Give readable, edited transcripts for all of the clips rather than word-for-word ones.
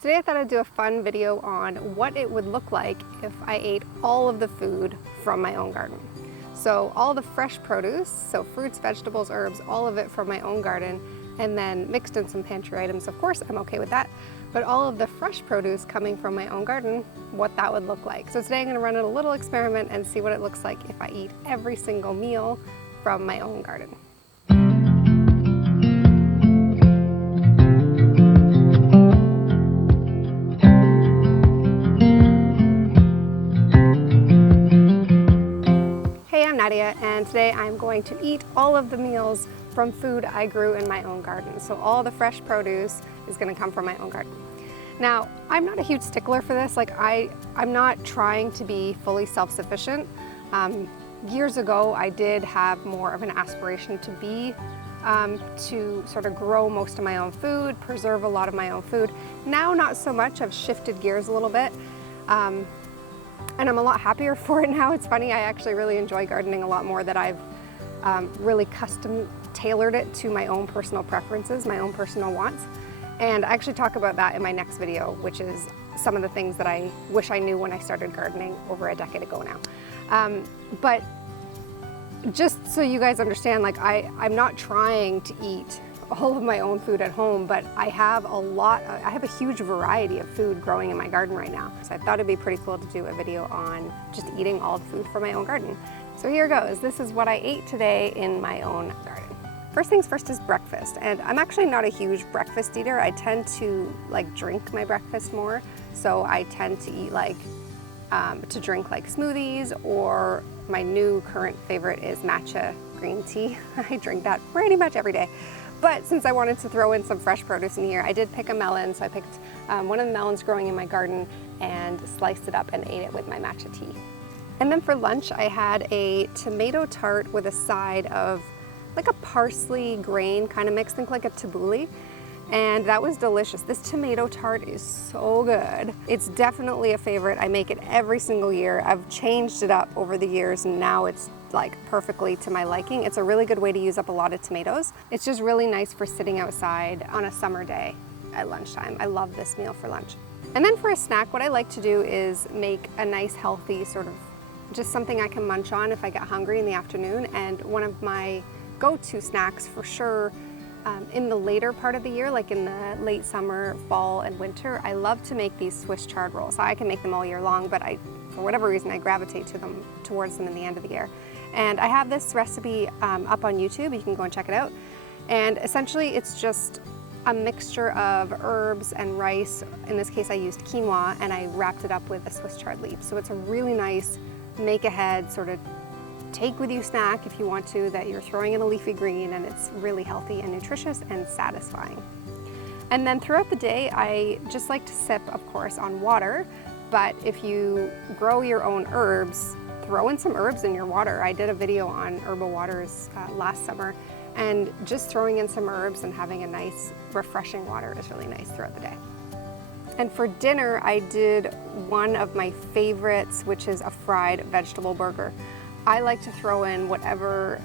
Today I thought I'd do a fun video on what it would look like if I ate all of the food from my own garden. So all the fresh produce, so fruits, vegetables, herbs, all of it from my own garden, and then mixed in some pantry items. Of course, I'm okay with that. But all of the fresh produce coming from my own garden, what that would look like. So today I'm gonna run a little experiment and see what it looks like if I eat every single meal from my own garden. And today I'm going to eat all of the meals from food I grew in my own garden. So all the fresh produce is going to come from my own garden. Now, I'm not a huge stickler for this. I'm not trying to be fully self-sufficient. Years ago, I did have more of an aspiration to be, to sort of grow most of my own food, preserve a lot of my own food. Now, not so much. I've shifted gears a little bit. And I'm a lot happier for it now. It's funny, I actually really enjoy gardening a lot more, that I've really custom tailored it to my own personal preferences, my own personal wants. And I actually talk about that in my next video, which is some of the things that I wish I knew when I started gardening over a decade ago now. But just so you guys understand, I'm not trying to eat all of my own food at home, but I have a huge variety of food growing in my garden right now. So I thought it'd be pretty cool to do a video on just eating all the food from my own garden. So here goes. This is what I ate today in my own garden. First things first is breakfast. And I'm actually not a huge breakfast eater. I tend to drink my breakfast more. So I tend to eat to drink smoothies, or my new current favorite is matcha green tea. I drink that pretty much every day. But since I wanted to throw in some fresh produce in here, I did pick a melon. So I picked one of the melons growing in my garden and sliced it up and ate it with my matcha tea. And then for lunch, I had a tomato tart with a side of a parsley grain kind of mix, think like a tabbouleh. And that was delicious. This tomato tart is so good. It's definitely a favorite. I make it every single year. I've changed it up over the years, and now it's perfectly to my liking. It's a really good way to use up a lot of tomatoes. It's just really nice for sitting outside on a summer day at lunchtime. I love this meal for lunch. And then for a snack, what I like to do is make a nice healthy just something I can munch on if I get hungry in the afternoon. And one of my go-to snacks for sure in the later part of the year, in the late summer, fall, and winter, I love to make these Swiss chard rolls. I can make them all year long, but for whatever reason, I gravitate towards them in the end of the year. And I have this recipe up on YouTube. You can go and check it out. And essentially, it's just a mixture of herbs and rice. In this case, I used quinoa, and I wrapped it up with a Swiss chard leaf. So it's a really nice make-ahead sort of take with you snack if you want to, that you're throwing in a leafy green, and it's really healthy and nutritious and satisfying. And then throughout the day, I just like to sip, of course, on water. But if you grow your own herbs, throw in some herbs in your water. I did a video on herbal waters last summer, and just throwing in some herbs and having a nice refreshing water is really nice throughout the day. And for dinner, I did one of my favorites, which is a fried vegetable burger. I like to throw in whatever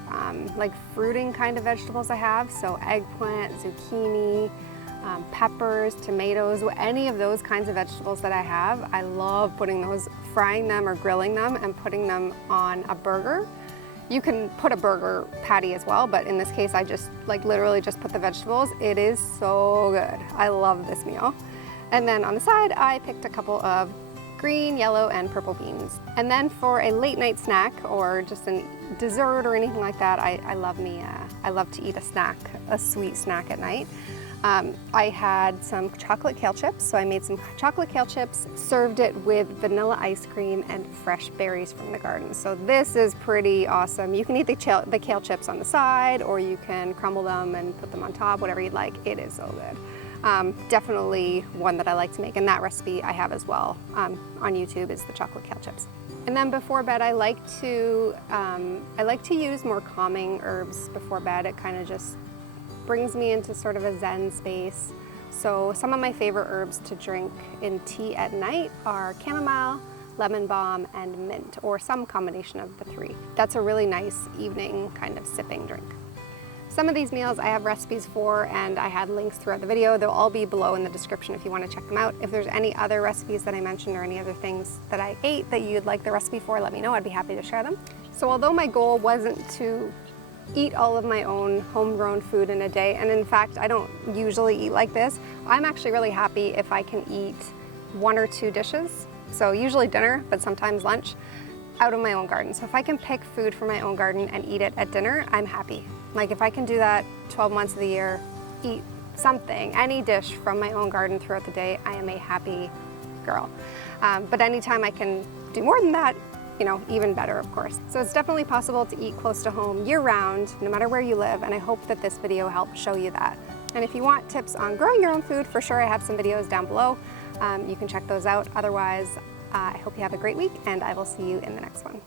fruiting kind of vegetables I have, so eggplant, zucchini, peppers, tomatoes, any of those kinds of vegetables that I have. I love frying them or grilling them and putting them on a burger. You can put a burger patty as well, but in this case I just literally just put the vegetables. It is so good. I love this meal. And then on the side, I picked a couple of green, yellow, and purple beans. And then for a late night snack or just a dessert or anything like that, I love to eat a sweet snack at night. I had some chocolate kale chips, so I made some chocolate kale chips, served it with vanilla ice cream and fresh berries from the garden. So this is pretty awesome. You can eat the kale chips on the side, or you can crumble them and put them on top, whatever you'd like. It is so good. Definitely one that I like to make, and that recipe I have as well on YouTube is the chocolate kale chips. And then before bed, I like to use more calming herbs before bed. It kind of just brings me into sort of a Zen space. So some of my favorite herbs to drink in tea at night are chamomile, lemon balm, and mint, or some combination of the three. That's a really nice evening kind of sipping drink. Some of these meals I have recipes for, and I had links throughout the video. They'll all be below in the description if you want to check them out. If there's any other recipes that I mentioned or any other things that I ate that you'd like the recipe for, let me know. I'd be happy to share them. So although my goal wasn't to eat all of my own homegrown food in a day, and in fact I don't usually eat like this, I'm actually really happy if I can eat 1 or 2 dishes, so usually dinner but sometimes lunch, out of my own garden. So if I can pick food from my own garden and eat it at dinner, I'm happy. Like if I can do that 12 months of the year, eat something, any dish from my own garden throughout the day, I am a happy girl. But anytime I can do more than that, you know, even better, of course. So it's definitely possible to eat close to home year-round, no matter where you live, and I hope that this video helped show you that. And if you want tips on growing your own food, for sure I have some videos down below. You can check those out. Otherwise, I hope you have a great week, and I will see you in the next one.